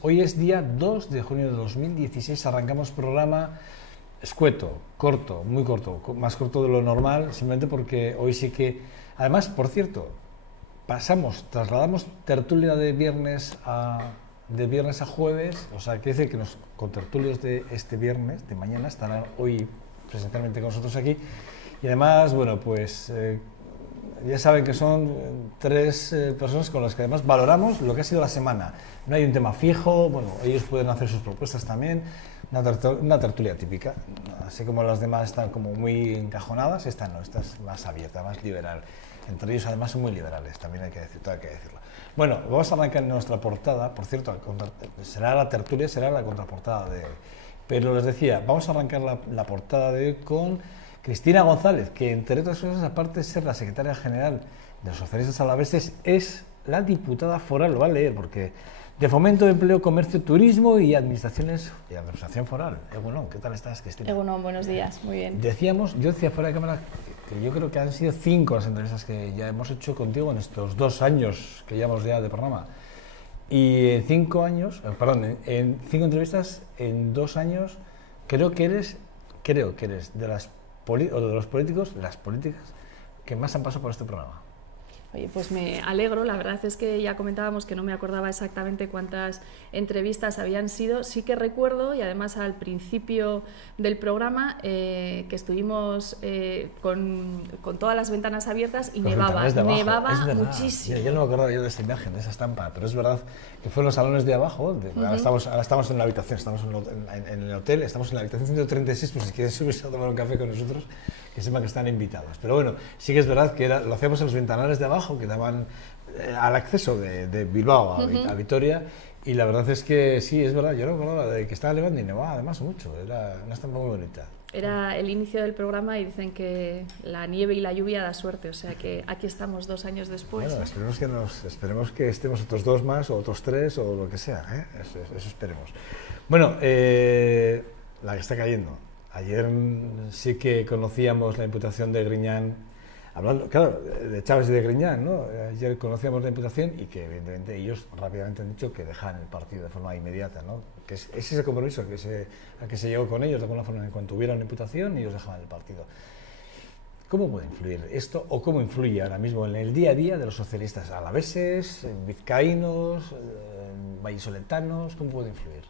Hoy es día 2 de junio de 2016, arrancamos programa escueto, corto, muy corto, más corto de lo normal, simplemente porque hoy sí que, además, por cierto, trasladamos tertulia de viernes a jueves, o sea, quiere decir que los contertulios de este viernes, de mañana, estarán hoy presencialmente con nosotros aquí, y además, bueno, pues ya saben que son tres personas con las que además valoramos lo que ha sido la semana. No hay un tema fijo, bueno, ellos pueden hacer sus propuestas también, una tertulia típica, así como las demás están como muy encajonadas, esta no, esta es más abierta, más liberal. Entre ellos además son muy liberales, también hay que decirlo. Bueno, vamos a arrancar en nuestra portada, por cierto, será la tertulia, será la contraportada de hoy. Pero les decía, vamos a arrancar la portada de hoy con Cristina González, que entre otras cosas, aparte de ser la secretaria general de los socialistas alaveses, es la diputada foral, lo va a leer, porque de Fomento de Empleo, Comercio, Turismo y Administración Foral. Egunon, ¿qué tal estás, Cristina? Egunon, buenos días, muy bien. Yo decía fuera de cámara que yo creo que han sido 5 las entrevistas que ya hemos hecho contigo en estos 2 años que llevamos ya de programa. Y en 5 años, en 5 entrevistas, en 2 años, creo que eres de los políticos, las políticas que más han pasado por este programa. Oye, pues me alegro, la verdad es que ya comentábamos que no me acordaba exactamente cuántas entrevistas habían sido, sí que recuerdo, y además al principio del programa, que estuvimos con todas las ventanas abiertas y nevaba muchísimo. Mira, yo no me acordaba yo de esa imagen, de esa estampa, pero es verdad que fue en los salones de abajo, ahora estamos en la habitación, estamos en el hotel, estamos en la habitación 136, pues si quieren subirse a tomar un café con nosotros, que sepan que están invitados. Pero bueno, sí que es verdad que lo hacíamos en los ventanales de abajo, que daban al acceso de Bilbao a Vitoria, y la verdad es que sí, es verdad, yo no me acordaba de que estaba nevando y nevaba además mucho, era una estampa muy bonita. Era el inicio del programa y dicen que la nieve y la lluvia da suerte, o sea que aquí estamos 2 años después. Bueno, esperemos que estemos otros 2 más, o otros 3, o lo que sea, eso esperemos. Bueno, la que está cayendo. Ayer sí que conocíamos la imputación de Griñán, hablando, claro, de Chaves y de Griñán, ¿no? Ayer conocíamos la imputación y que evidentemente ellos rápidamente han dicho que dejan el partido de forma inmediata, ¿no? Que es ese compromiso al que se llegó con ellos, de alguna forma, en cuanto hubiera una imputación, ellos dejaban el partido. ¿Cómo puede influir esto o cómo influye ahora mismo en el día a día de los socialistas alaveses, vizcaínos, vallisoletanos? ¿Cómo puede influir?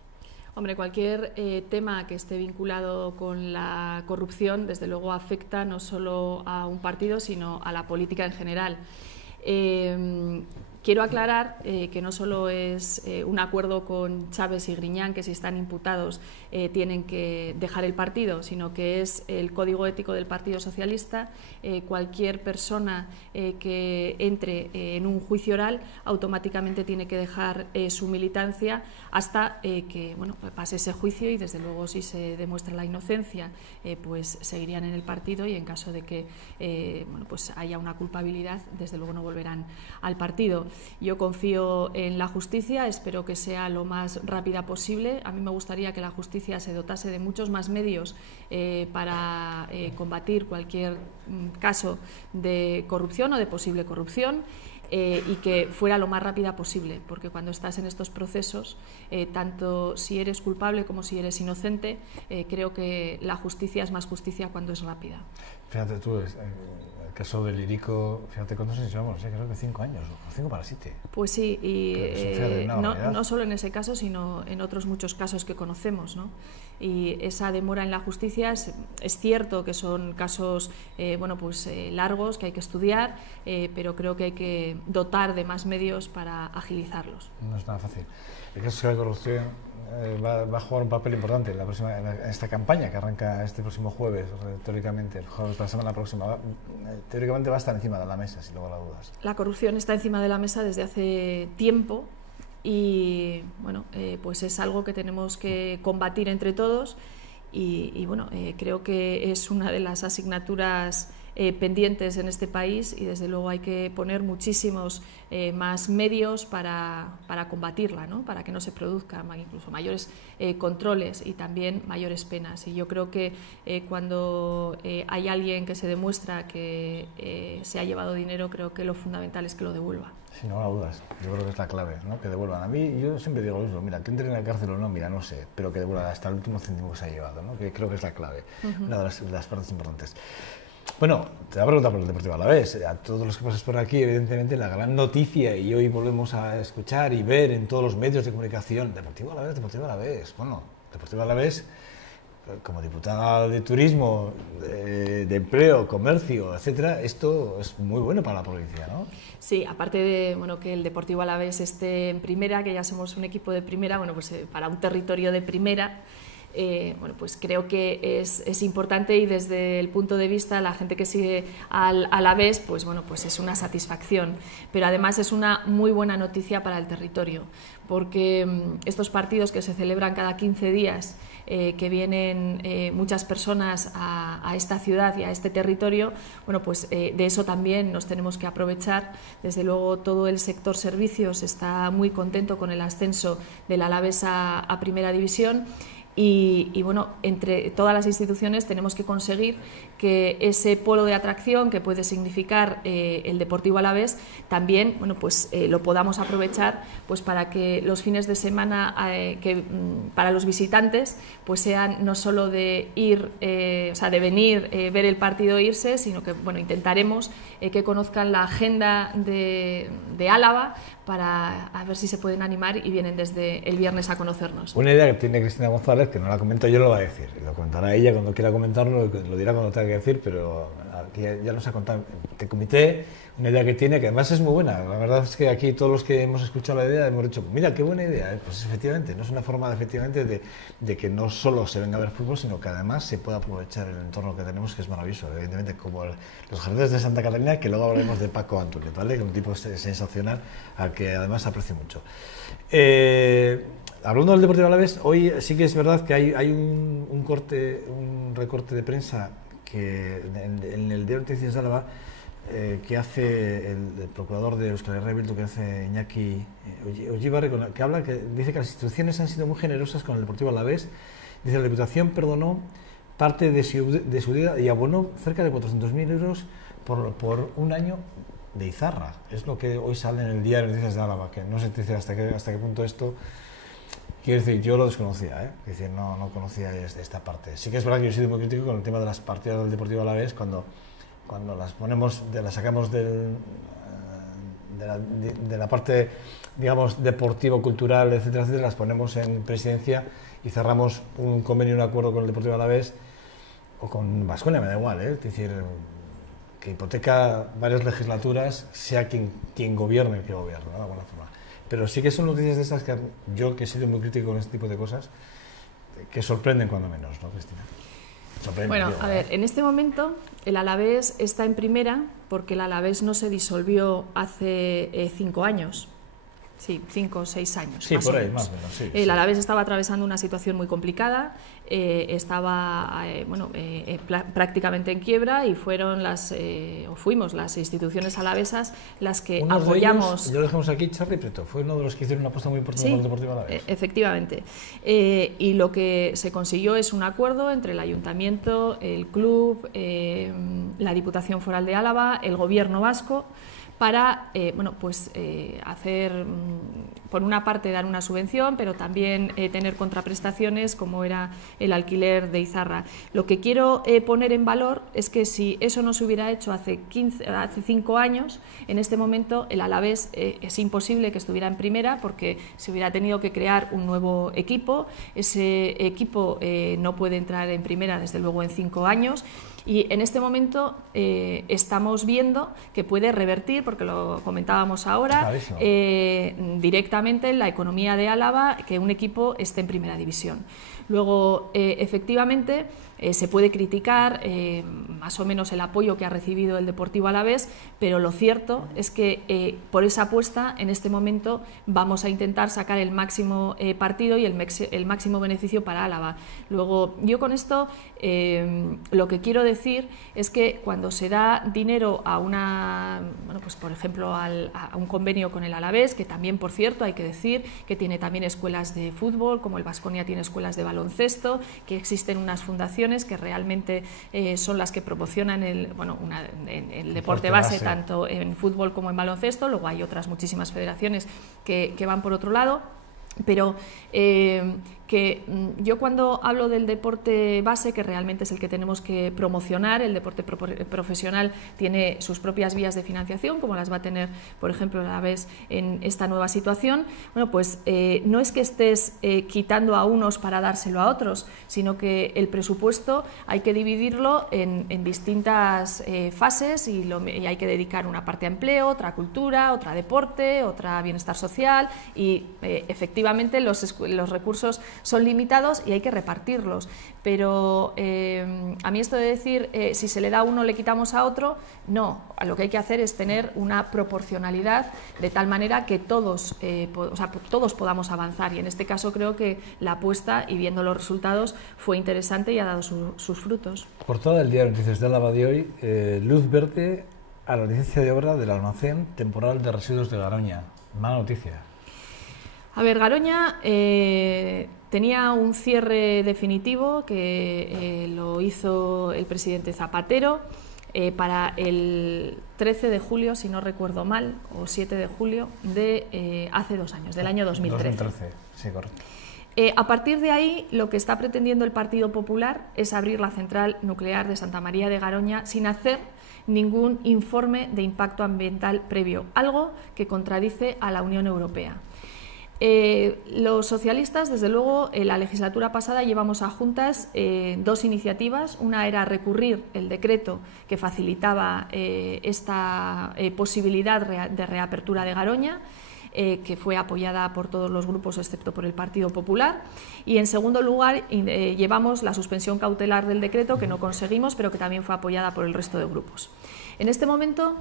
Hombre, cualquier tema que esté vinculado con la corrupción, desde luego afecta no solo a un partido, sino a la política en general. Quiero aclarar que no solo es un acuerdo con Chaves y Griñán, que si están imputados tienen que dejar el partido, sino que es el código ético del Partido Socialista. Cualquier persona que entre en un juicio oral automáticamente tiene que dejar su militancia hasta que pase ese juicio, y desde luego si se demuestra la inocencia pues seguirían en el partido, y en caso de que pues haya una culpabilidad, desde luego no volverán al partido. Yo confío en la justicia, espero que sea lo más rápida posible. A mí me gustaría que la justicia se dotase de muchos más medios para combatir cualquier caso de corrupción o de posible corrupción, y que fuera lo más rápida posible, porque cuando estás en estos procesos, tanto si eres culpable como si eres inocente, creo que la justicia es más justicia cuando es rápida. Fíjate tú, el caso del Irico, fíjate cuántos años llevamos, creo que 5 años, o 5 para 7. Pues sí, y no solo en ese caso, sino en otros muchos casos que conocemos, ¿no? Y esa demora en la justicia es cierto que son casos largos, que hay que estudiar, pero creo que hay que dotar de más medios para agilizarlos. No es nada fácil. El caso es que la corrupción va a jugar un papel importante en esta campaña que arranca este próximo jueves, teóricamente, la semana próxima. Teóricamente va a estar encima de la mesa, sin lugar a dudas. La corrupción está encima de la mesa desde hace tiempo, y pues es algo que tenemos que combatir entre todos, y creo que es una de las asignaturas pendientes en este país, y desde luego hay que poner muchísimos más medios para combatirla, ¿no? Para que no se produzcan incluso mayores controles y también mayores penas. Y yo creo que cuando hay alguien que se demuestra que se ha llevado dinero, creo que lo fundamental es que lo devuelva. Sin lugar a dudas, yo creo que es la clave, ¿no? Que devuelvan. A mí, yo siempre digo lo mismo, mira, que entre en la cárcel o no, mira, no sé, pero que devuelvan hasta el último céntimo que se ha llevado, ¿no? Que creo que es la clave, una de las partes importantes. Bueno, te voy a preguntar por el Deportivo Alavés. A todos los que pasas por aquí, evidentemente, la gran noticia, y hoy volvemos a escuchar y ver en todos los medios de comunicación, Deportivo Alavés, Deportivo Alavés. Bueno, Deportivo Alavés, como diputada de turismo, de empleo, comercio, etcétera, esto es muy bueno para la provincia, ¿no? Sí, aparte de que el Deportivo Alavés esté en primera, que ya somos un equipo de primera, para un territorio de primera, pues creo que es importante, y desde el punto de vista de la gente que sigue al Alavés, pues es una satisfacción, pero además es una muy buena noticia para el territorio, porque estos partidos que se celebran cada 15 días, que vienen muchas personas a esta ciudad y a este territorio, de eso también nos tenemos que aprovechar. Desde luego todo el sector servicios está muy contento con el ascenso del Alavés a Primera División. Y entre todas las instituciones tenemos que conseguir que ese polo de atracción que puede significar el Deportivo Alavés también lo podamos aprovechar para que los fines de semana para los visitantes sean no solo de ir, de venir, ver el partido e irse, sino que intentaremos que conozcan la agenda de Álava, para a ver si se pueden animar y vienen desde el viernes a conocernos. Una idea que tiene Cristina González, que no la comento yo, lo va a decir. Lo comentará ella cuando quiera comentarlo, lo dirá cuando tenga que decir, pero aquí ya nos ha contado este comité, una idea que tiene, que además es muy buena. La verdad es que aquí todos los que hemos escuchado la idea hemos dicho, mira, qué buena idea. Pues efectivamente, no es una forma de que no solo se venga a ver fútbol, sino que además se pueda aprovechar el entorno que tenemos, que es maravilloso. Evidentemente, como los jardines de Santa Catalina, que luego hablaremos de Paco Antúnez, ¿vale? Que es un tipo sensacional, al que además aprecio mucho. Hablando del Deportivo Alavés, hoy sí que es verdad que hay un recorte de prensa que en el Diario Noticias de Álava, que hace el procurador de Euskal Herria Bildu, que hace Iñaki Ollibarri, que dice que las instituciones han sido muy generosas con el Deportivo Alavés. Dice, la Diputación perdonó parte de su deuda y abonó cerca de 400.000 euros por un año de Izarra. Es lo que hoy sale en el Diario Noticias de Álava, que no sé hasta qué punto esto... Quiero decir, yo lo desconocía, ¿eh? Es decir, no conocía esta parte. Sí que es verdad que yo he sido muy crítico con el tema de las partidas del Deportivo Alavés, cuando las sacamos de la parte, digamos, deportivo-cultural, etcétera, etcétera, las ponemos en presidencia y cerramos un convenio, un acuerdo con el Deportivo Alavés, o con Baskonia, me da igual, ¿eh? Es decir, que hipoteca varias legislaturas, sea quien gobierne el que gobierne, ¿no? De alguna forma. Pero sí que son noticias de estas que yo, que he sido muy crítico con este tipo de cosas, que sorprenden cuando menos, ¿no, Cristina? A ver, en este momento el Alavés está en primera porque el Alavés no se disolvió hace 5 años. Sí, 5 o 6 años. Sí, por ahí, más o menos. Sí, el Alavés estaba atravesando una situación muy complicada, estaba prácticamente en quiebra, y fuimos las instituciones alavesas las que apoyamos. Ya lo dejamos aquí, Charly Preto, fue uno de los que hicieron una apuesta muy importante por el Deportivo Alavés. Efectivamente. Y lo que se consiguió es un acuerdo entre el Ayuntamiento, el club, la Diputación Foral de Álava, el Gobierno vasco, para hacer, por una parte, dar una subvención, pero también tener contraprestaciones, como era el alquiler de Izarra. Lo que quiero poner en valor es que si eso no se hubiera hecho hace 5 años, en este momento el Alavés es imposible que estuviera en primera, porque se hubiera tenido que crear un nuevo equipo. Ese equipo no puede entrar en primera, desde luego, en 5 años. Y en este momento estamos viendo que puede revertir, porque lo comentábamos ahora, directamente en la economía de Álava, que un equipo esté en primera división. Luego, efectivamente, se puede criticar más o menos el apoyo que ha recibido el Deportivo Alavés, pero lo cierto es que por esa apuesta, en este momento, vamos a intentar sacar el máximo partido y el máximo beneficio para Álava. Luego, yo con esto lo que quiero decir es que cuando se da dinero a por ejemplo, a un convenio con el Alavés, que también, por cierto, hay que decir que tiene también escuelas de fútbol, como el Baskonia tiene escuelas de baloncesto, que existen unas fundaciones federaciones que realmente son las que promocionan el deporte base, tanto en fútbol como en baloncesto. Luego hay otras muchísimas federaciones que van por otro lado, pero que yo cuando hablo del deporte base, que realmente es el que tenemos que promocionar, el deporte profesional tiene sus propias vías de financiación, como las va a tener, por ejemplo, la AVES en esta nueva situación. Bueno, pues no es que estés quitando a unos para dárselo a otros, sino que el presupuesto hay que dividirlo en distintas fases y hay que dedicar una parte a empleo, otra a cultura, otra a deporte, otra a bienestar social y efectivamente los recursos son limitados y hay que repartirlos, pero a mí esto de decir si se le da a uno le quitamos a otro, no, lo que hay que hacer es tener una proporcionalidad de tal manera que todos podamos avanzar, y en este caso creo que la apuesta, y viendo los resultados, fue interesante y ha dado sus frutos. Portada del diario Noticias de Álava de hoy, luz verde a la licencia de obra del almacén temporal de residuos de Garoña. Mala noticia. A ver, Garoña tenía un cierre definitivo que lo hizo el presidente Zapatero para el 13 de julio, si no recuerdo mal, o 7 de julio de hace 2 años, del año 2013. 2013, sí, correcto. A partir de ahí, lo que está pretendiendo el Partido Popular es abrir la central nuclear de Santa María de Garoña sin hacer ningún informe de impacto ambiental previo, algo que contradice a la Unión Europea. Los socialistas, desde luego, en la legislatura pasada llevamos a juntas 2 iniciativas. Una era recurrir el decreto que facilitaba esta posibilidad de reapertura de Garoña, que fue apoyada por todos los grupos excepto por el Partido Popular, y en segundo lugar llevamos la suspensión cautelar del decreto, que no conseguimos, pero que también fue apoyada por el resto de grupos. En este momento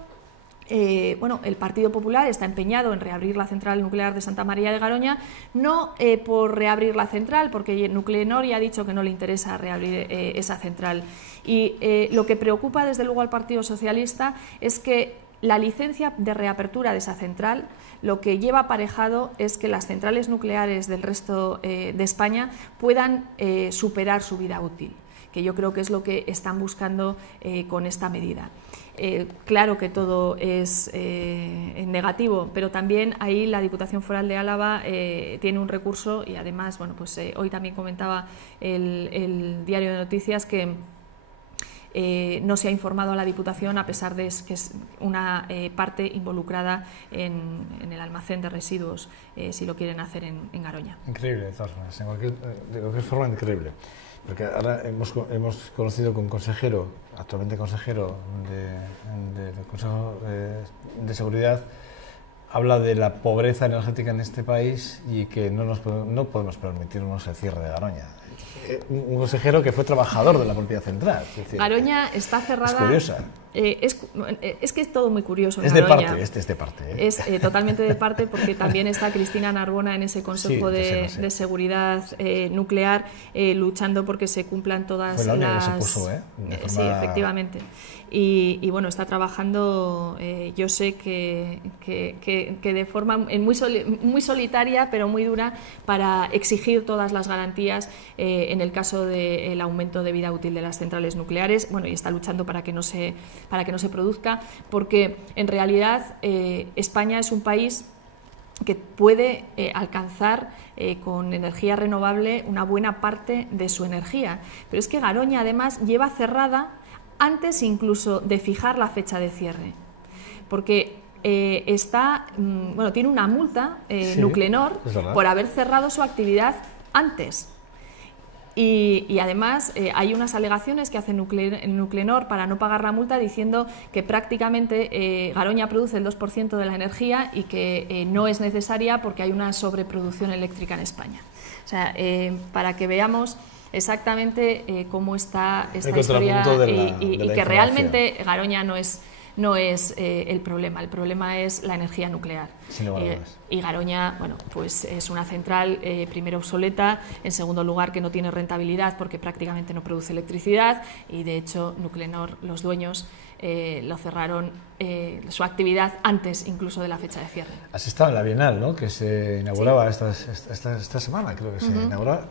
el Partido Popular está empeñado en reabrir la central nuclear de Santa María de Garoña, no por reabrir la central, porque Nuclenor ya ha dicho que no le interesa reabrir esa central. Y lo que preocupa desde luego al Partido Socialista es que la licencia de reapertura de esa central lo que lleva aparejado es que las centrales nucleares del resto de España puedan superar su vida útil, que yo creo que es lo que están buscando con esta medida. Claro que todo es negativo, pero también ahí la Diputación Foral de Álava tiene un recurso, y además, hoy también comentaba el diario de Noticias que no se ha informado a la Diputación, a pesar de que es una parte involucrada en el almacén de residuos, si lo quieren hacer en Garoña. Increíble, de todas maneras, de cualquier forma increíble. Porque ahora hemos conocido que un consejero, actualmente consejero del Consejo de Seguridad, habla de la pobreza energética en este país y que no podemos permitirnos el cierre de Garoña. Un consejero que fue trabajador de la propia central. Es decir, Garoña está cerrada. Es curiosa. Es que es todo muy curioso. Es Garoña. de parte, es de parte. Es totalmente de parte, porque también está Cristina Narbona en ese Consejo de Seguridad Nuclear, luchando porque se cumplan todas Fue la única las... que se puso, Sí, efectivamente. Y bueno, está trabajando, yo sé que de forma muy solitaria, pero muy dura, para exigir todas las garantías en el caso del aumento de vida útil de las centrales nucleares. Bueno, y está luchando para que no se produzca, porque en realidad España es un país que puede alcanzar con energía renovable una buena parte de su energía. Pero es que Garoña además lleva cerrada antes incluso de fijar la fecha de cierre, porque tiene una multa Nuclenor por haber cerrado su actividad antes. Y además hay unas alegaciones que hace Nuclenor para no pagar la multa, diciendo que prácticamente Garoña produce el 2% de la energía y que no es necesaria porque hay una sobreproducción eléctrica en España. O sea, para que veamos exactamente cómo está esta historia y que realmente Garoña no es el problema es la energía nuclear. Y Garoña, pues es una central primero obsoleta, en segundo lugar que no tiene rentabilidad porque prácticamente no produce electricidad, y de hecho Nuclenor, los dueños, lo cerraron su actividad antes incluso de la fecha de cierre. Has estado en la Bienal, ¿no?, que se inauguraba esta semana, creo que se inauguraba.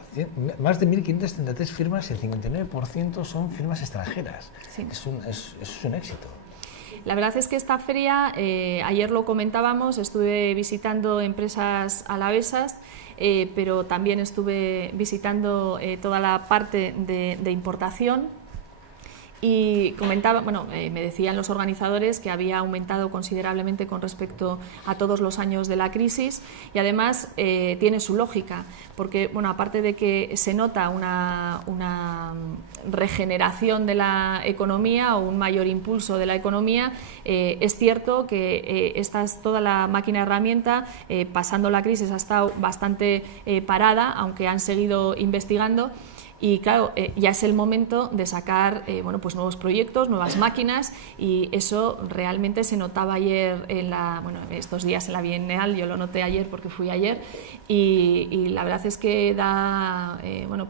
Más de 1.533 firmas y el 59% son firmas extranjeras. Sí. Es un éxito. La verdad es que esta feria, ayer lo comentábamos, estuve visitando empresas alavesas, pero también estuve visitando toda la parte de importación. Y comentaba, me decían los organizadores que había aumentado considerablemente con respecto a todos los años de la crisis y además tiene su lógica, porque aparte de que se nota una regeneración de la economía o un mayor impulso de la economía, es cierto que toda la máquina herramienta, pasando la crisis, ha estado bastante parada, aunque han seguido investigando. Y claro, ya es el momento de sacar pues nuevos proyectos, nuevas máquinas, y eso realmente se notaba ayer estos días en la Bienal. Yo lo noté ayer porque fui ayer, y la verdad es que da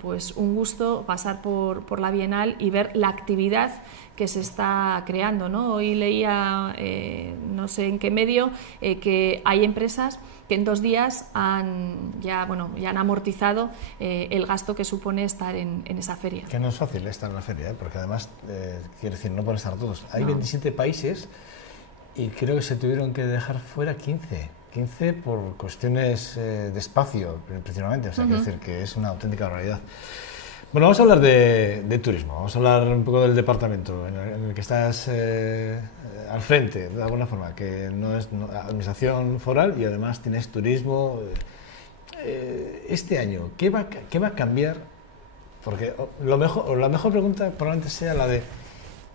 pues un gusto pasar por la Bienal y ver la actividad que se está creando, ¿no? Hoy leía, no sé en qué medio, que hay empresas que en 2 días ya han amortizado el gasto que supone estar en esa feria. Que no es fácil estar en la feria, porque además, quiero decir, no pueden estar todos. Hay 27 países y creo que se tuvieron que dejar fuera 15 por cuestiones de espacio, principalmente. O sea, quiero decir que es una auténtica realidad. Bueno, vamos a hablar de turismo, vamos a hablar un poco del departamento en el que estás al frente, de alguna forma, que no es administración foral y además tienes turismo. Este año, ¿qué va a cambiar? Porque la mejor pregunta probablemente sea la de: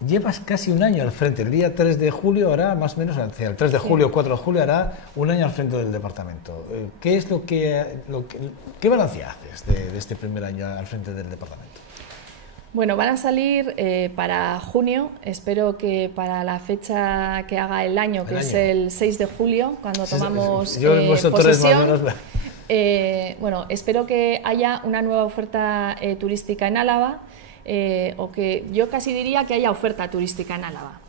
llevas casi un año al frente, el día 3 de julio hará más o menos, el 3 de julio, 4 de julio hará un año al frente del departamento. ¿Qué es qué balance haces de este primer año al frente del departamento? Bueno, van a salir para junio, espero que para la fecha que haga el año, que es el 6 de julio, cuando tomamos posesión. Espero que haya una nueva oferta turística en Álava, o que yo casi diría que haya oferta turística en Álava.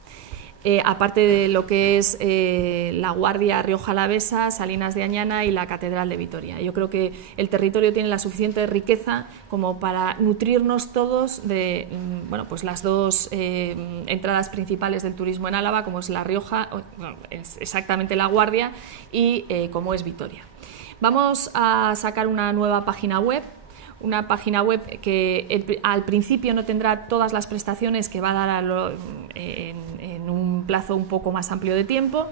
Aparte de lo que es la Guardia Rioja Alavesa, Salinas de Añana y la Catedral de Vitoria. Yo creo que el territorio tiene la suficiente riqueza como para nutrirnos todos de pues las dos entradas principales del turismo en Álava, como es La Rioja, es exactamente La Guardia, y como es Vitoria. Vamos a sacar una nueva página web. Una página web que al principio no tendrá todas las prestaciones que va a dar en un plazo un poco más amplio de tiempo,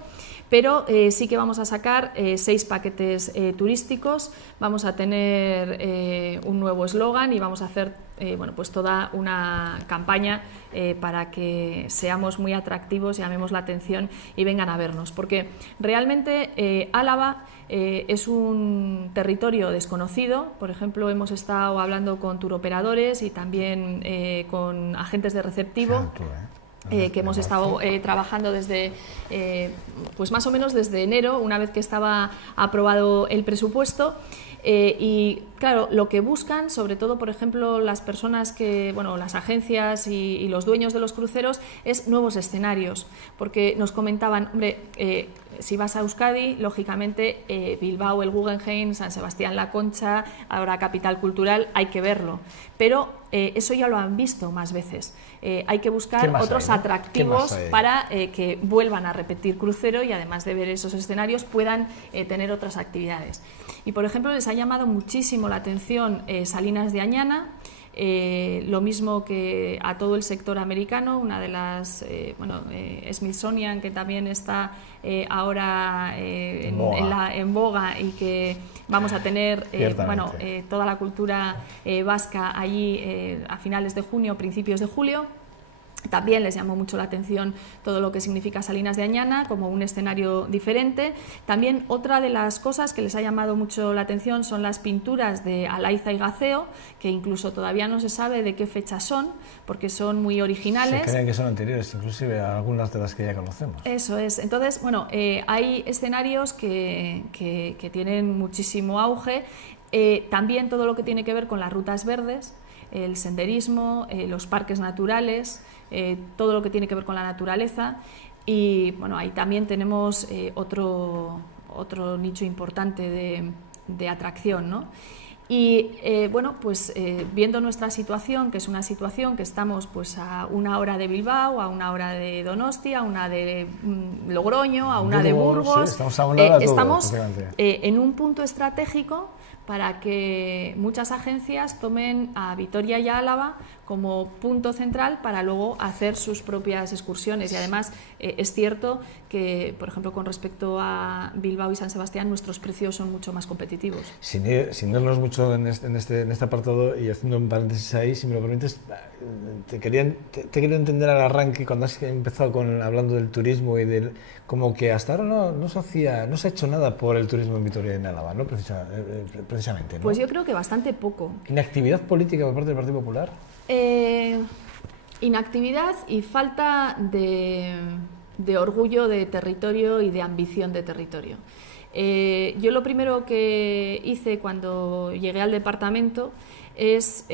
pero sí que vamos a sacar 6 paquetes turísticos, vamos a tener un nuevo eslogan y vamos a hacer pues toda una campaña para que seamos muy atractivos, llamemos la atención y vengan a vernos, porque realmente Álava es un territorio desconocido. Por ejemplo, hemos estado hablando con turoperadores y también con agentes de receptivo, que hemos estado trabajando desde, pues más o menos desde enero, una vez que estaba aprobado el presupuesto. Y claro, lo que buscan, sobre todo, por ejemplo, las personas las agencias y los dueños de los cruceros, es nuevos escenarios, porque nos comentaban, hombre, si vas a Euskadi, lógicamente Bilbao, el Guggenheim, San Sebastián, La Concha, ahora Capital Cultural, hay que verlo, pero eso ya lo han visto más veces. Hay que buscar otros atractivos para que vuelvan a repetir crucero y, además de ver esos escenarios, puedan tener otras actividades. Y, por ejemplo, les ha llamado muchísimo la atención Salinas de Añana, lo mismo que a todo el sector americano, una de las, Smithsonian, que también está ahora en boga, y que vamos a tener toda la cultura vasca allí a finales de junio, principios de julio. También les llamó mucho la atención todo lo que significa Salinas de Añana como un escenario diferente. También otra de las cosas que les ha llamado mucho la atención son las pinturas de Alaiza y Gaceo, que incluso todavía no se sabe de qué fecha son, porque son muy originales. Se creen que son anteriores, inclusive a algunas de las que ya conocemos. Eso es. Entonces, hay escenarios que tienen muchísimo auge. También todo lo que tiene que ver con las rutas verdes. el senderismo, los parques naturales, todo lo que tiene que ver con la naturaleza. Y bueno, ahí también tenemos otro nicho importante de atracción, ¿no? Y bueno, pues viendo nuestra situación, que es una situación que estamos pues a 1 hora de Bilbao, a 1 hora de Donostia, a 1 de Logroño, a 1 de Burgos, sí, estamos a 1 hora estamos en un punto estratégico para que muchas agencias tomen a Vitoria y a Álava como punto central para luego hacer sus propias excursiones. Y además es cierto que, por ejemplo, con respecto a Bilbao y San Sebastián, nuestros precios son mucho más competitivos. Sin irnos mucho en este apartado, y haciendo un paréntesis ahí, si me lo permites, te quería entender al arranque, cuando has empezado hablando del turismo y del... como que hasta ahora no se ha hecho nada por el turismo en Vitoria y en Álava, ¿no? Precisamente, ¿no? Pues yo creo que bastante poco. ¿Inactividad política por parte del Partido Popular? Inactividad y falta de orgullo de territorio y de ambición de territorio. Yo lo primero que hice cuando llegué al departamento es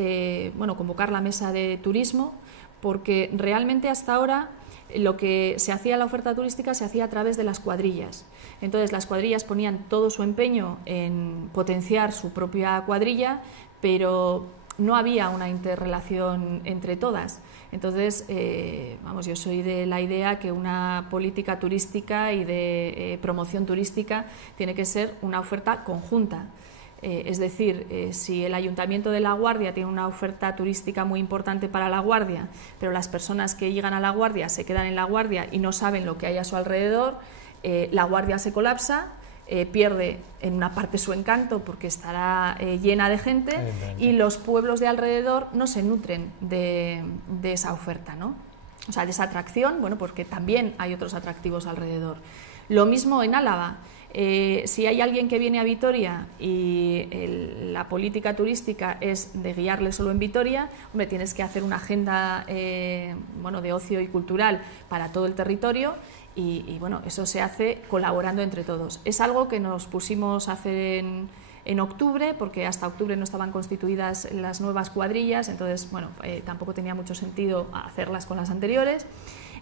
convocar la mesa de turismo, porque realmente hasta ahora lo que se hacía en la oferta turística se hacía a través de las cuadrillas. Entonces las cuadrillas ponían todo su empeño en potenciar su propia cuadrilla, pero no había una interrelación entre todas. Entonces, yo soy de la idea que una política turística y de promoción turística tiene que ser una oferta conjunta. Es decir, si el Ayuntamiento de La Guardia tiene una oferta turística muy importante para La Guardia, pero las personas que llegan a La Guardia se quedan en La Guardia y no saben lo que hay a su alrededor, La Guardia se colapsa, pierde en una parte su encanto porque estará llena de gente y los pueblos de alrededor no se nutren de esa oferta, ¿no? O sea, de esa atracción, bueno, porque también hay otros atractivos alrededor. Lo mismo en Álava. Si hay alguien que viene a Vitoria y la política turística es de guiarle solo en Vitoria, hombre, tienes que hacer una agenda de ocio y cultural para todo el territorio y bueno, eso se hace colaborando entre todos. Es algo que nos pusimos a hacer en octubre, porque hasta octubre no estaban constituidas las nuevas cuadrillas, entonces bueno, tampoco tenía mucho sentido hacerlas con las anteriores.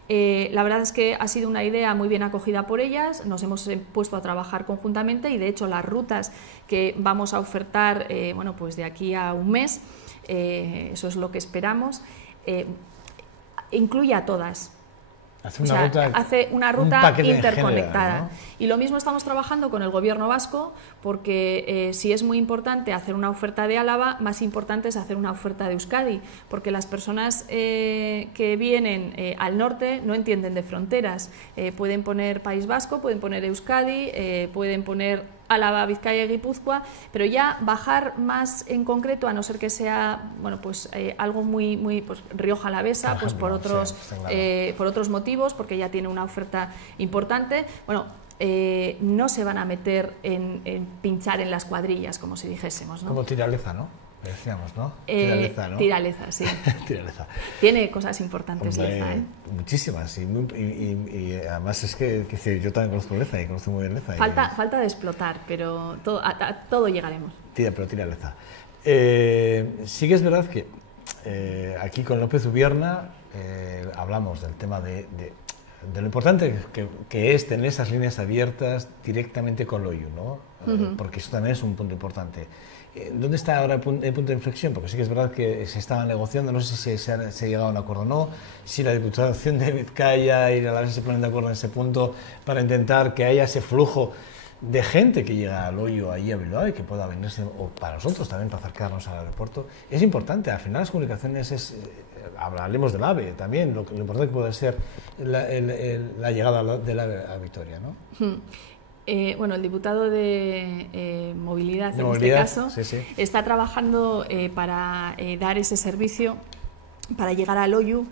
La verdad es que ha sido una idea muy bien acogida por ellas, nos hemos puesto a trabajar conjuntamente y de hecho las rutas que vamos a ofertar pues de aquí a un mes, eso es lo que esperamos, incluye a todas. Hace una ruta interconectada. General, ¿no? Y lo mismo estamos trabajando con el Gobierno vasco, porque si es muy importante hacer una oferta de Álava, más importante es hacer una oferta de Euskadi, porque las personas que vienen al norte no entienden de fronteras. Pueden poner País Vasco, pueden poner Euskadi, pueden poner Álava, Vizcaya y Guipúzcoa, pero ya bajar más en concreto, a no ser que sea algo muy pues, Rioja Alavesa, pues por otros motivos, porque ya tiene una oferta importante. Bueno, no se van a meter en pinchar en las cuadrillas, como si dijésemos, ¿no? Como Tiraleza, ¿no? Decíamos, ¿no? Tiraleza, ¿no? Tiraleza, sí. Tiraleza. Tiene cosas importantes, Leza, ¿eh? Muchísimas, y además es que yo también conozco Leza y conozco muy bien Leza. Falta de explotar, pero a todo llegaremos. Pero Tiraleza. Sí que es verdad que aquí con López Ubierna hablamos del tema de lo importante que es tener esas líneas abiertas directamente con Loiu, ¿no? Porque eso también es un punto importante. ¿Dónde está ahora el punto de inflexión? Porque sí que es verdad que se estaba negociando, no sé si se ha llegado a un acuerdo o no, si la Diputación de Vizcaya y la se ponen de acuerdo en ese punto para intentar que haya ese flujo de gente que llega al Loiu, allí a Bilbao, y que pueda venirse, o para nosotros también, para acercarnos al aeropuerto. Es importante, al final las comunicaciones hablaremos del AVE también, lo importante que puede ser la llegada del AVE a Vitoria, ¿no? El diputado de Movilidad, este caso, sí. está trabajando para dar ese servicio, para llegar a Loiu.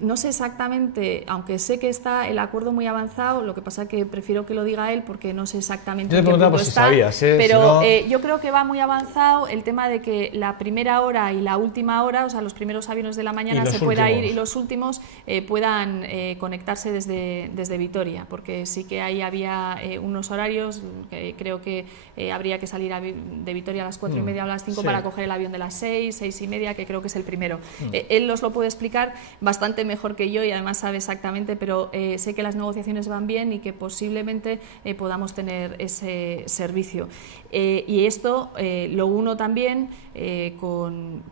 No sé exactamente, aunque sé que está el acuerdo muy avanzado, lo que pasa que prefiero que lo diga él porque no sé exactamente en qué punto está, pero yo creo que va muy avanzado el tema de que la primera hora y la última hora, o sea, los primeros aviones de la mañana se pueda ir y los últimos puedan conectarse desde Vitoria, porque sí que ahí había unos horarios que creo que habría que salir de Vitoria a las 4:30 o a las 5 para coger el avión de las 6, 6:30, que creo que es el primero. Él nos lo puede explicar bastante mejor que yo y además sabe exactamente, pero sé que las negociaciones van bien y que posiblemente podamos tener ese servicio. Y esto lo uno también con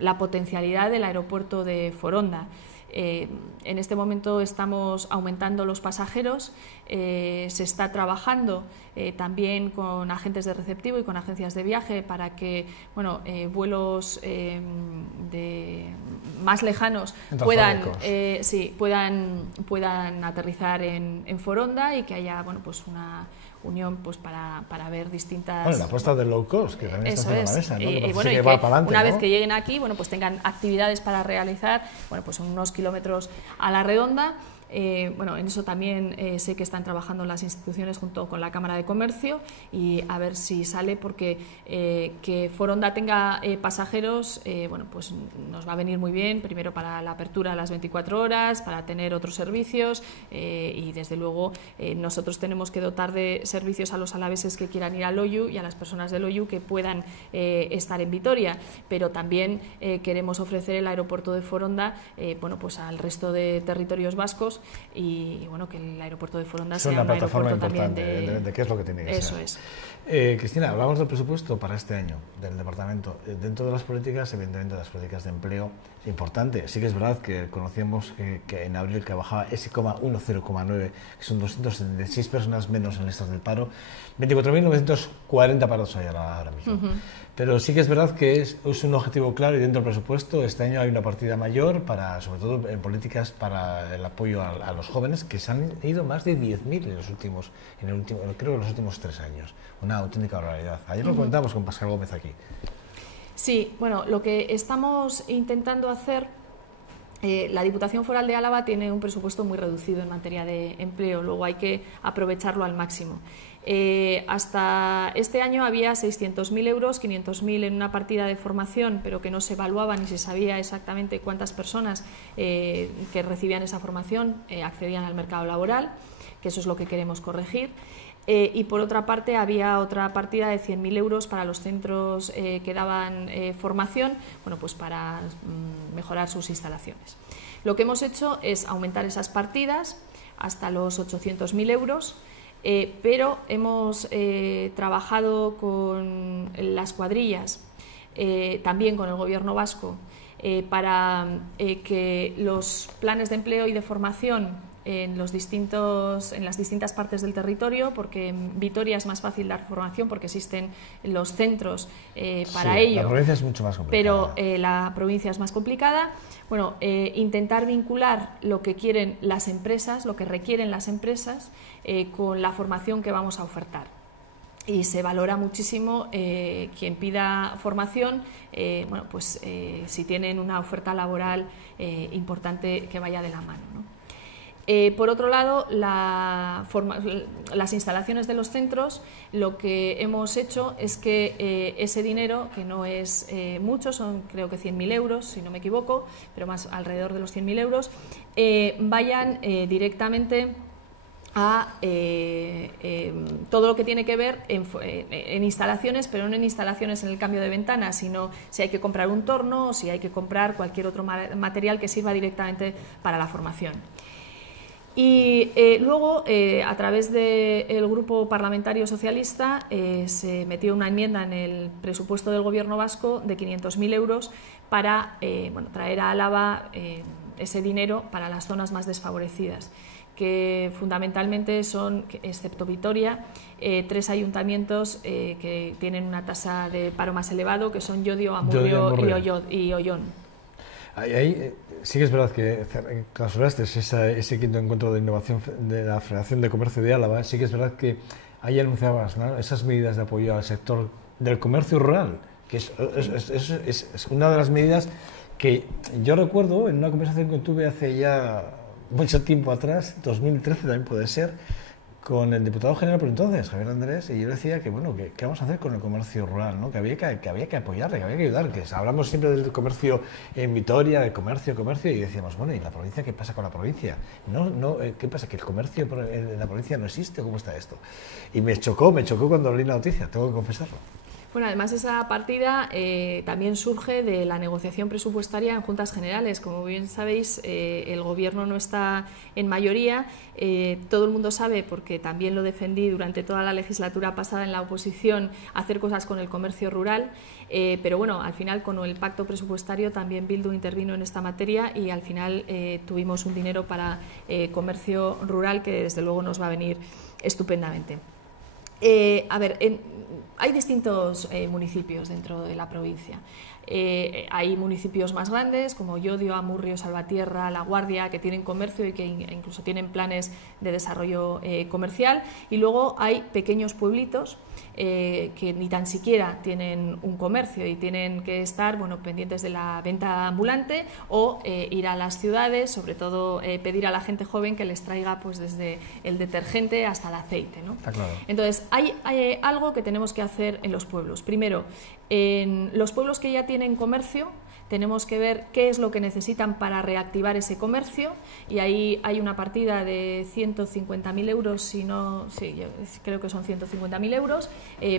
la potencialidad del aeropuerto de Foronda. En este momento estamos aumentando los pasajeros, se está trabajando también con agentes de receptivo y con agencias de viaje para que vuelos más lejanos puedan aterrizar en Foronda y que haya una unión para ver distintas... la apuesta del low cost, que también está en la mesa, ¿no? Y una vez que lleguen aquí, pues tengan actividades para realizar, unos kilómetros a la redonda. En eso también sé que están trabajando las instituciones junto con la Cámara de Comercio y a ver si sale, porque que Foronda tenga pasajeros pues nos va a venir muy bien, primero para la apertura a las 24 horas, para tener otros servicios y desde luego nosotros tenemos que dotar de servicios a los alaveses que quieran ir a Loiu y a las personas de Loiu que puedan estar en Vitoria, pero también queremos ofrecer el aeropuerto de Foronda pues al resto de territorios vascos y que el aeropuerto de Foronda sea una plataforma aeropuerto importante también de qué es lo que tiene que eso ser. Es. Cristina, hablamos del presupuesto para este año del departamento. Dentro de las políticas, evidentemente las políticas de empleo es importante. Sí que es verdad que conocíamos que en abril que bajaba ese 0,9, que son 276 personas menos en listas del paro, 24.940 parados hay ahora mismo. Pero sí que es verdad que es un objetivo claro y dentro del presupuesto este año hay una partida mayor para, sobre todo en políticas para el apoyo a los jóvenes, que se han ido más de 10.000 creo que en los últimos 3 años. Una auténtica barbaridad. Ayer lo comentamos con Pascal Gómez aquí. Sí, lo que estamos intentando hacer, la Diputación Foral de Álava tiene un presupuesto muy reducido en materia de empleo, luego hay que aprovecharlo al máximo. Hasta este año había 600.000 euros, 500.000 en una partida de formación, pero que no se evaluaba ni se sabía exactamente cuántas personas que recibían esa formación accedían al mercado laboral, que eso es lo que queremos corregir. Y por otra parte había otra partida de 100.000 euros para los centros que daban formación, pues para mejorar sus instalaciones. Lo que hemos hecho es aumentar esas partidas hasta los 800.000 euros, pero hemos trabajado con las cuadrillas, también con el Gobierno vasco, para que los planes de empleo y de formación en las distintas partes del territorio, porque en Vitoria es más fácil dar formación porque existen los centros para ello. La provincia es mucho más complicada. Pero la provincia es más complicada. Intentar vincular lo que quieren las empresas, lo que requieren las empresas, con la formación que vamos a ofertar. Y se valora muchísimo quien pida formación, si tienen una oferta laboral importante que vaya de la mano, ¿no? Por otro lado, las instalaciones de los centros, lo que hemos hecho es que ese dinero, que no es mucho, son creo que 100.000 euros, si no me equivoco, pero más alrededor de los 100.000 euros, vayan directamente a todo lo que tiene que ver en instalaciones, pero no en instalaciones en el cambio de ventanas, sino si hay que comprar un torno o si hay que comprar cualquier otro material que sirva directamente para la formación. Y luego, a través del Grupo Parlamentario Socialista, se metió una enmienda en el presupuesto del Gobierno vasco de 500.000 euros para traer a Álava ese dinero para las zonas más desfavorecidas, que fundamentalmente son, excepto Vitoria, 3 ayuntamientos que tienen una tasa de paro más elevado, que son Llodio, Amurrio y Ollón. Ahí sí que es verdad que clausuraste ese quinto encuentro de innovación de la Federación de Comercio de Álava. Sí que es verdad que ahí anunciabas, ¿no?, esas medidas de apoyo al sector del comercio rural, que es una de las medidas que yo recuerdo en una conversación que tuve hace ya mucho tiempo atrás, 2013 también puede ser, con el diputado general por entonces, Javier Andrés, y yo decía que, bueno, ¿qué vamos a hacer con el comercio rural? ¿No? Que había que apoyarle, que había que ayudar, que hablamos siempre del comercio en Vitoria, de comercio, y decíamos, bueno, ¿y la provincia qué pasa con la provincia? ¿Qué pasa? ¿Que el comercio en la provincia no existe? ¿Cómo está esto? Y me chocó cuando leí la noticia, tengo que confesarlo. Bueno, además esa partida también surge de la negociación presupuestaria en Juntas Generales. Como bien sabéis, el Gobierno no está en mayoría. Todo el mundo sabe, porque también lo defendí durante toda la legislatura pasada en la oposición, hacer cosas con el comercio rural. Pero bueno, al final con el pacto presupuestario también Bildu intervino en esta materia y al final tuvimos un dinero para comercio rural que desde luego nos va a venir estupendamente. Hay distintos municipios dentro de la provincia. Hay municipios más grandes como Llodio, Amurrio, Salvatierra, La Guardia, que tienen comercio y que incluso tienen planes de desarrollo comercial, y luego hay pequeños pueblitos que ni tan siquiera tienen un comercio y tienen que estar pendientes de la venta ambulante o ir a las ciudades, sobre todo pedir a la gente joven que les traiga pues desde el detergente hasta el aceite, ¿no? Está claro. Entonces hay algo que tenemos que hacer en los pueblos. Primero, en los pueblos que ya tienen comercio, tenemos que ver qué es lo que necesitan para reactivar ese comercio, y ahí hay una partida de 150.000 euros, yo creo que son 150.000 euros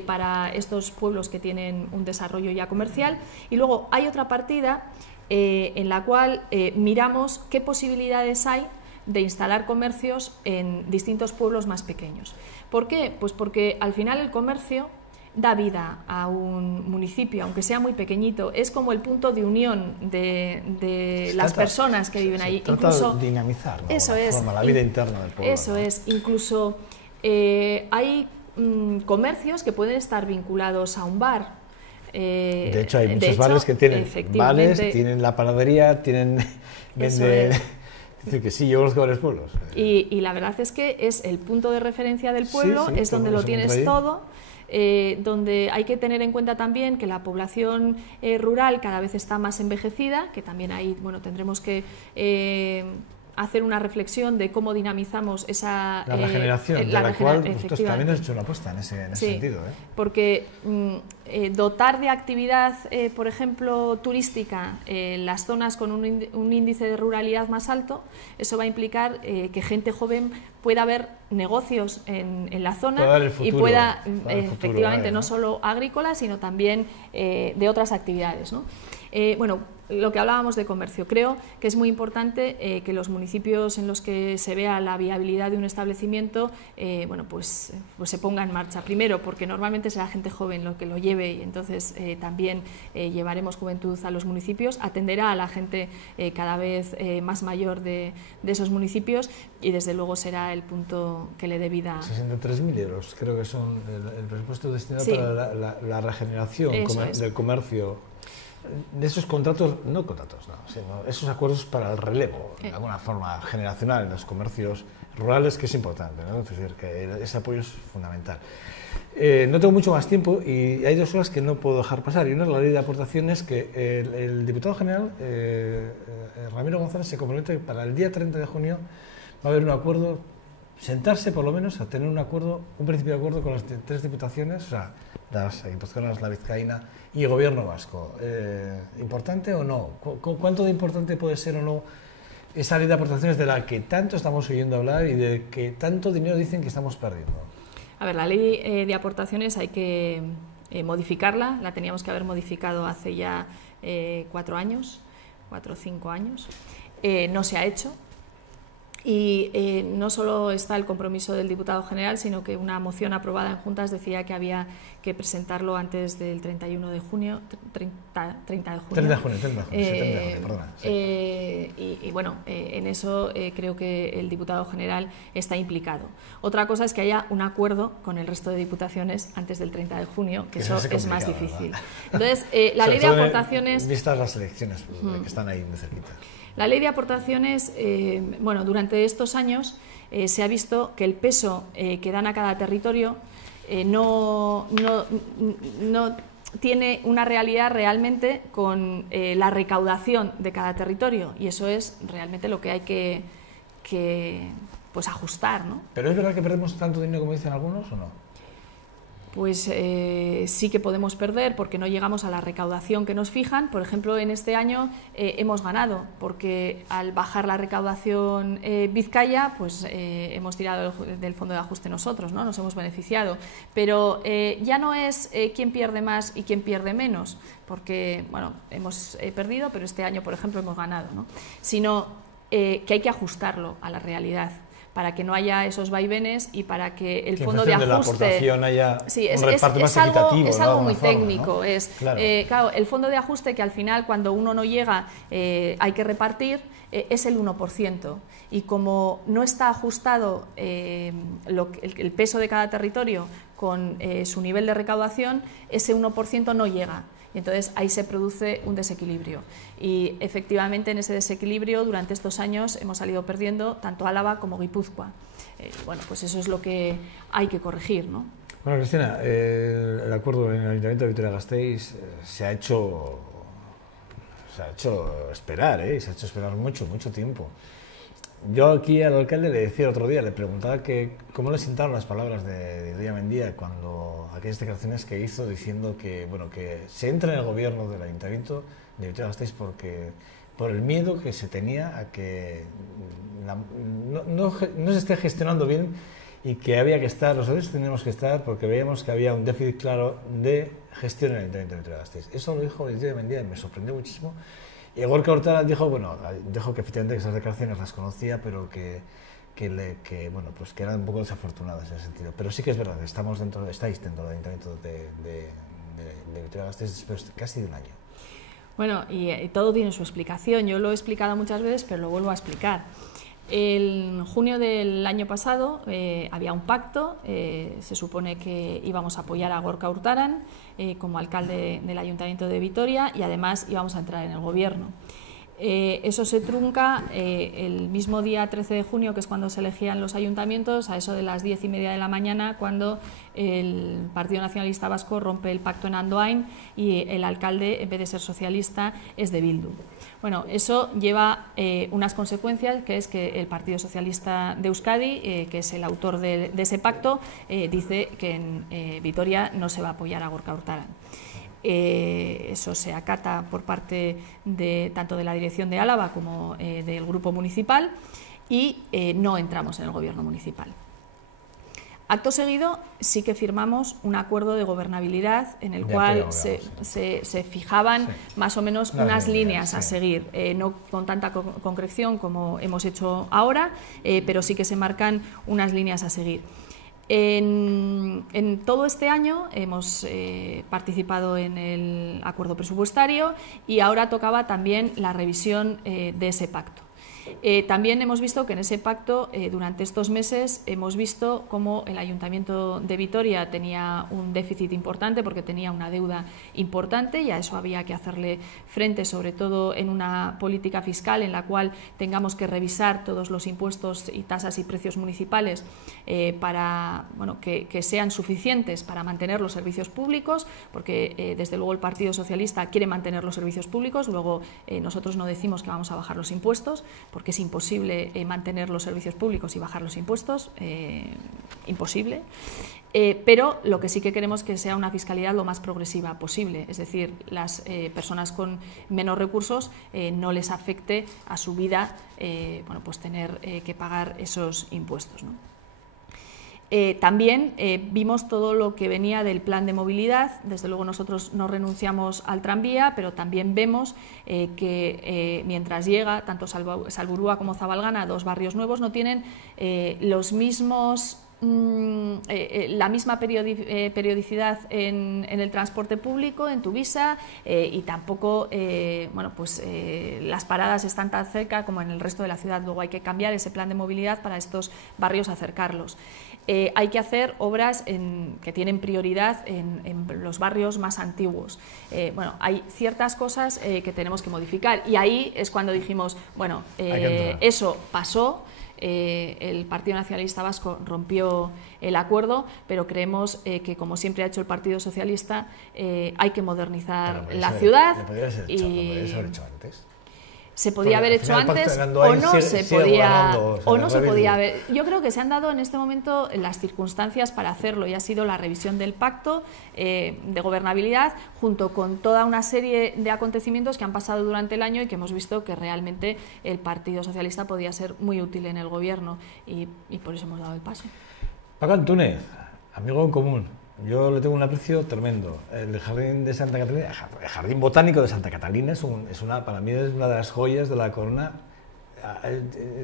para estos pueblos que tienen un desarrollo ya comercial. Y luego hay otra partida en la cual miramos qué posibilidades hay de instalar comercios en distintos pueblos más pequeños. ¿Por qué? Pues porque al final el comercio da vida a un municipio, aunque sea muy pequeñito. Es como el punto de unión de las personas que viven ahí. Incluso dinamizar, ¿no? Eso es, la vida interna del pueblo. Eso, ¿no? Es, incluso hay comercios que pueden estar vinculados a un bar. De hecho, hay muchos bares que tienen bares, tienen la panadería, tienen... Es decir, que sí, yo conozco varios pueblos. Y la verdad es que es el punto de referencia del pueblo, es donde lo tienes todo. Donde hay que tener en cuenta también que la población rural cada vez está más envejecida, que también ahí tendremos que hacer una reflexión de cómo dinamizamos esa regeneración, de la cual vosotros también has hecho una apuesta en ese sentido. Porque dotar de actividad, por ejemplo, turística, las zonas con un índice de ruralidad más alto, eso va a implicar que gente joven pueda ver negocios en la zona y pueda, efectivamente, no solo agrícola, sino también de otras actividades, ¿no? Lo que hablábamos de comercio, creo que es muy importante que los municipios en los que se vea la viabilidad de un establecimiento pues se ponga en marcha. Primero, porque normalmente será gente joven lo que lo lleve, y entonces también llevaremos juventud a los municipios, atenderá a la gente cada vez más mayor de esos municipios, y desde luego será el punto que le dé vida. 63.000 euros creo que son el presupuesto destinado para la regeneración del comercio. De esos contratos, sino esos acuerdos para el relevo, de alguna forma generacional en los comercios rurales, que es importante, ¿no? Es decir, que ese apoyo es fundamental. No tengo mucho más tiempo y hay dos cosas que no puedo dejar pasar, y una es la ley de aportaciones, que el diputado general Ramiro González se compromete que para el día 30 de junio va a haber un acuerdo, sentarse por lo menos a tener un principio de acuerdo con las tres diputaciones, o sea, las guipuzcoanas, la vizcaína y el gobierno vasco. ¿Importante o no? ¿Cuánto de importante puede ser o no esa ley de aportaciones de la que tanto estamos oyendo hablar y de que tanto dinero dicen que estamos perdiendo? A ver, la ley de aportaciones hay que modificarla, la teníamos que haber modificado hace ya 4 o 5 años, no se ha hecho. Y no solo está el compromiso del diputado general, sino que una moción aprobada en Juntas decía que había que presentarlo antes del 31 de junio, 30 de junio. 30 de junio, perdona. Sí. En eso creo que el diputado general está implicado. Otra cosa es que haya un acuerdo con el resto de diputaciones antes del 30 de junio, que eso es más difícil. ¿Verdad? Entonces, la ley de aportaciones... Vistas las elecciones que están ahí muy cerquita. La ley de aportaciones, durante estos años se ha visto que el peso que dan a cada territorio no tiene una realidad realmente con la recaudación de cada territorio, y eso es realmente lo que hay que pues ajustar, ¿no? ¿Pero es verdad que perdemos tanto dinero como dicen algunos o no? Pues sí que podemos perder porque no llegamos a la recaudación que nos fijan. Por ejemplo, en este año hemos ganado porque al bajar la recaudación Vizcaya, pues hemos tirado del fondo de ajuste nosotros, ¿no? Nos hemos beneficiado. Pero ya no es quién pierde más y quién pierde menos, porque bueno, hemos perdido, pero este año, por ejemplo, hemos ganado, ¿no? Sino que hay que ajustarlo a la realidad, para que no haya esos vaivenes y para que el fondo de ajuste... de la aportación haya sí, un reparto más equitativo. Es algo muy técnico. ¿no? Claro. Claro, el fondo de ajuste, que al final cuando uno no llega hay que repartir, es el 1%. Y como no está ajustado el peso de cada territorio con su nivel de recaudación, ese 1% no llega. Y entonces ahí se produce un desequilibrio. Y efectivamente en ese desequilibrio durante estos años hemos salido perdiendo tanto Álava como Guipúzcoa. Bueno, pues eso es lo que hay que corregir, ¿no? Bueno, Cristina, el acuerdo en el Ayuntamiento de Vitoria-Gasteiz se ha hecho esperar, se ha hecho esperar mucho tiempo. Yo aquí al alcalde le decía el otro día, le preguntaba que cómo le sentaron las palabras de Idoia Mendia cuando aquellas declaraciones que hizo diciendo que, bueno, que se entra en el gobierno del Ayuntamiento de Vitoria-Gasteiz por el miedo que se tenía a que no se esté gestionando bien y que había que estar, los servicios teníamos que estar porque veíamos que había un déficit claro de gestión en el Ayuntamiento de Vitoria-Gasteiz. Eso lo dijo Idoia Mendia y me sorprendió muchísimo. Y Gorka Hurtado dijo que efectivamente esas declaraciones las conocía, pero que eran un poco desafortunadas en ese sentido. Pero sí que es verdad, estáis dentro del Ayuntamiento de Vitoria-Gasteiz después de casi de un año. Bueno, y todo tiene su explicación. Yo lo he explicado muchas veces, pero lo vuelvo a explicar. En junio del año pasado había un pacto, se supone que íbamos a apoyar a Gorka Hurtado como alcalde del Ayuntamiento de Vitoria y además íbamos a entrar en el gobierno. Eso se trunca el mismo día 13 de junio, que es cuando se elegían los ayuntamientos, a eso de las 10:30 de la mañana, cuando el Partido Nacionalista Vasco rompe el pacto en Andoain y el alcalde, en vez de ser socialista, es de Bildu. Bueno, eso lleva unas consecuencias, que es que el Partido Socialista de Euskadi, que es el autor de ese pacto, dice que en Vitoria no se va a apoyar a Gorka Hurtado. Eso se acata por parte tanto de la dirección de Álava como del grupo municipal y no entramos en el gobierno municipal. Acto seguido sí que firmamos un acuerdo de gobernabilidad en el cual se fijaban más o menos unas líneas a seguir, no con tanta concreción como hemos hecho ahora, pero sí que se marcan unas líneas a seguir. En todo este año hemos participado en el acuerdo presupuestario y ahora tocaba también la revisión de ese pacto. También hemos visto que en ese pacto, durante estos meses, hemos visto cómo el Ayuntamiento de Vitoria tenía un déficit importante porque tenía una deuda importante y a eso había que hacerle frente, sobre todo en una política fiscal en la cual tengamos que revisar todos los impuestos y tasas y precios municipales para que sean suficientes para mantener los servicios públicos, porque desde luego el Partido Socialista quiere mantener los servicios públicos, luego nosotros no decimos que vamos a bajar los impuestos, porque es imposible mantener los servicios públicos y bajar los impuestos, imposible, pero lo que sí que queremos es que sea una fiscalidad lo más progresiva posible, es decir, las personas con menos recursos no les afecte a su vida pues tener que pagar esos impuestos, ¿no? También vimos todo lo que venía del plan de movilidad. Desde luego nosotros no renunciamos al tranvía, pero también vemos que mientras llega tanto Salburua como Zabalgana, dos barrios nuevos, no tienen los mismos la misma periodicidad en el transporte público, en Tuvisa, y tampoco las paradas están tan cerca como en el resto de la ciudad. Luego hay que cambiar ese plan de movilidad para estos barrios, acercarlos. Hay que hacer obras que tienen prioridad en los barrios más antiguos. Hay ciertas cosas que tenemos que modificar y ahí es cuando dijimos, eso pasó. el Partido Nacionalista Vasco rompió el acuerdo, pero creemos que, como siempre ha hecho el Partido Socialista, hay que modernizar la ciudad. ¿Lo podrías haber hecho antes? Se podía haber hecho antes o no se podía haber. Yo creo que se han dado en este momento las circunstancias para hacerlo, y ha sido la revisión del pacto de gobernabilidad junto con toda una serie de acontecimientos que han pasado durante el año y que hemos visto que realmente el Partido Socialista podía ser muy útil en el gobierno, y por eso hemos dado el paso. Paco Antúnez, amigo en común. Yo le tengo un aprecio tremendo. El Jardín de Santa Catalina, el Jardín Botánico de Santa Catalina para mí es una de las joyas de la corona.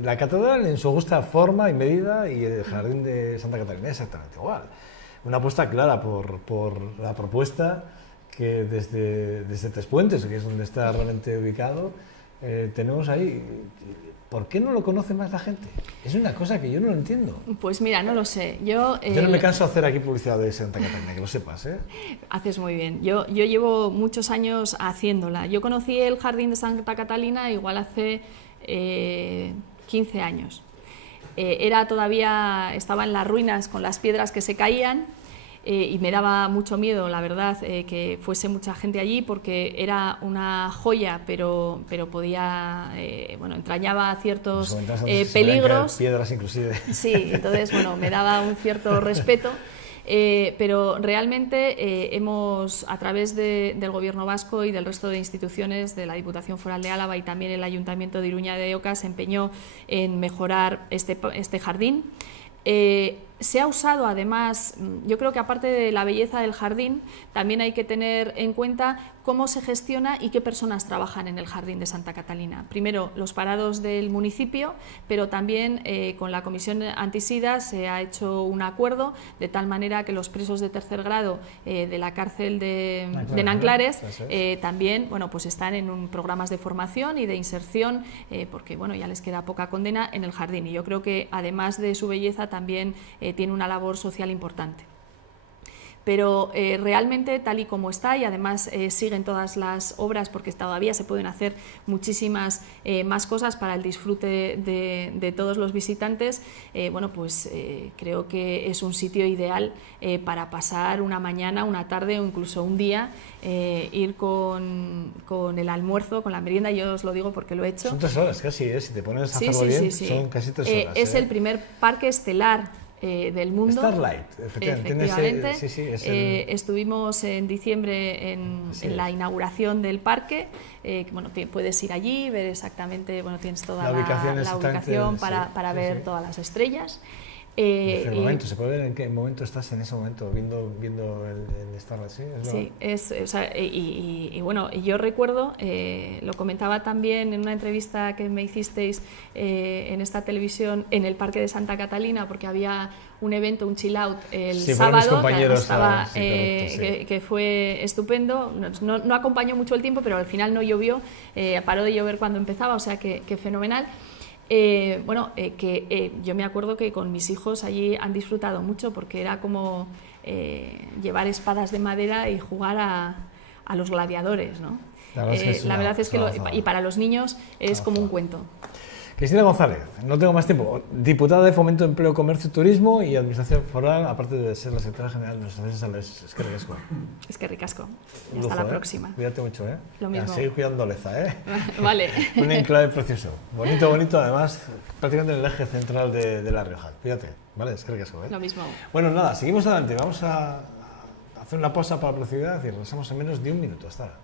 La catedral en su justa forma y medida, y el Jardín de Santa Catalina exactamente igual. Una apuesta clara por la propuesta que desde Tres Puentes, que es donde está realmente ubicado, tenemos ahí. ¿Por qué no lo conoce más la gente? Es una cosa que yo no lo entiendo. Pues mira, no lo sé. Yo no me canso de hacer aquí publicidad de Santa Catalina, que lo sepas, ¿eh? Haces muy bien. Yo llevo muchos años haciéndola. Yo conocí el Jardín de Santa Catalina igual hace 15 años. Estaba en las ruinas con las piedras que se caían. Y me daba mucho miedo, la verdad, que fuese mucha gente allí, porque era una joya, pero podía, entrañaba ciertos peligros. Piedras inclusive. Sí, entonces, me daba un cierto respeto. Pero realmente hemos, a través del Gobierno vasco y del resto de instituciones de la Diputación Foral de Álava y también el Ayuntamiento de Iruña de Oca, se empeñó en mejorar este jardín. Se ha usado, además, yo creo que aparte de la belleza del jardín, también hay que tener en cuenta cómo se gestiona y qué personas trabajan en el Jardín de Santa Catalina. Primero, los parados del municipio, pero también con la Comisión Antisida se ha hecho un acuerdo de tal manera que los presos de tercer grado de la cárcel de Nanclares también pues están en programas de formación y de inserción, porque ya les queda poca condena en el jardín, y yo creo que además de su belleza también tiene una labor social importante. Pero realmente, tal y como está, y además siguen todas las obras, porque todavía se pueden hacer muchísimas más cosas para el disfrute de todos los visitantes, creo que es un sitio ideal para pasar una mañana, una tarde o incluso un día, ir con el almuerzo, con la merienda. Yo os lo digo porque lo he hecho. Son 3 horas casi, si te pones a hacerlo bien, son casi 3 horas. Es el primer parque estelar del mundo. Starlight, efectivamente. Estuvimos en diciembre en la inauguración del parque. Puedes ir allí, ver exactamente, tienes toda la ubicación para ver todas las estrellas. ¿Se puede ver en qué momento estás en ese momento viendo el Starlight? Yo recuerdo, lo comentaba también en una entrevista que me hicisteis en esta televisión, en el Parque de Santa Catalina, porque había un evento, un chill out el sábado, que fue estupendo. No acompañó mucho el tiempo, pero al final no llovió, paró de llover cuando empezaba, o sea que fenomenal. Yo me acuerdo que con mis hijos allí han disfrutado mucho, porque era como llevar espadas de madera y jugar a los gladiadores, ¿no? La verdad es que y para los niños es como un cuento. Cristina González, no tengo más tiempo. Diputada de Fomento, Empleo, Comercio y Turismo y Administración Foral, aparte de ser la secretaria general de nuestras asociaciones. Es que ricasco. Es que ricasco. Y hasta la próxima. Cuídate mucho, ¿eh? Lo mismo. A seguir cuidando Leza, ¿eh? Vale. Un enclave precioso. Bonito, además, prácticamente en el eje central de La Rioja. Cuídate, ¿vale? Es que ricasco, ¿eh? Lo mismo. Bueno, nada, seguimos adelante. Vamos a hacer una pausa para la velocidad y regresamos en menos de 1 minuto. Hasta ahora.